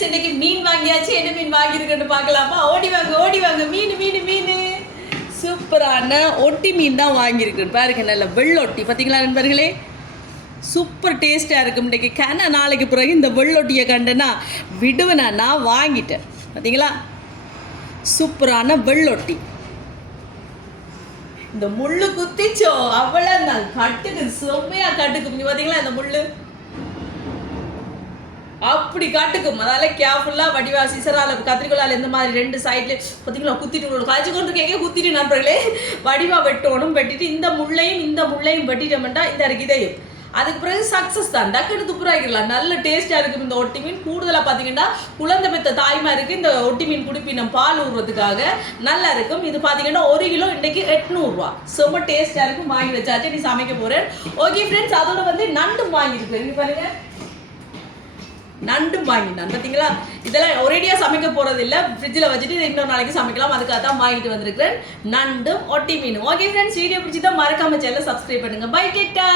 Friends இன்னைக்கு மீன் வாங்கியாச்சு. என்ன மீன் வாங்கியிருக்குன்னு பார்க்கலாமா? ஓடி வாங்க மீன் சூப்பரான ஒட்டி மீன் தான் வாங்கியிருக்குன்னு பாருங்க. நல்ல வெள்ளொட்டி பார்த்தீங்களா நண்பர்களே, சூப்பர் டேஸ்ட்டாக இருக்கும். இன்றைக்கு கண்ணா நாளைக்கு பிறகு இந்த வெள்ளொட்டியை கண்டனா விடுவேனா, நான் வாங்கிட்டேன். பார்த்தீங்களா, சூப்பரான வெள்ளொட்டி. இந்த முள்ளு குத்திச்சோ அவ்வளோ நான் கட்டுக்கு செம்மையாக கட்டுக்கும். பார்த்தீங்களா இந்த முள்ளு அப்படி காட்டுக்கும். அதால கேர்ஃபுல்லாக வடிவா சிசரால் கத்திரிக்கோளால் இந்த மாதிரி 2 சைட்ல பார்த்தீங்களா குத்திட்டு காய்ச்சி கொண்டு கேட்க குத்திட்டு நண்பர்களே வடிவா வெட்டணும். வெட்டிட்டு இந்த முள்ளையும் வெட்டிட்டோம்னா இந்த இருக்கு இதையும் அதுக்கு பிறகு சக்ஸஸ் தான். டக்குனு துப்புராக்கிடலாம். நல்ல டேஸ்ட்டாக இருக்கும் இந்த ஒட்டி மீன். கூடுதலாக பார்த்தீங்கன்னா குழந்தை பெற்ற தாய்மாருக்கு இந்த ஒட்டி மீன் குடிப்பினம் பால் ஊறுறதுக்காக நல்லா இருக்கும். இது பார்த்தீங்கன்னா 1 கிலோ இன்றைக்கு 800 ரூபா. ரொம்ப டேஸ்ட்டாக இருக்கும். வாங்கி வச்சாச்சு, நீ சமைக்க போகிறேன். ஓகே ஃப்ரெண்ட்ஸ், அதோட வந்து நண்டும் வாங்கியிருக்கேன். இங்கே பாருங்க, நண்டும் வாங்கிட்டான். பார்த்தீங்களா, இதெல்லாம் ஒரேடியாக சமைக்க போகிறது இல்லை, ஃப்ரிட்ஜில் வச்சுட்டு இன்னொரு நாளைக்கு சமைக்கலாம். அதுக்காக தான் வாங்கிட்டு வந்திருக்கிறேன் நண்டும் ஒட்டி மீன். ஓகே ஃப்ரெண்ட்ஸ், வீடியோ பிடிச்சி தான் மறக்காம சேனலை சப்ஸ்கிரைப் பண்ணுங்க. Bye data.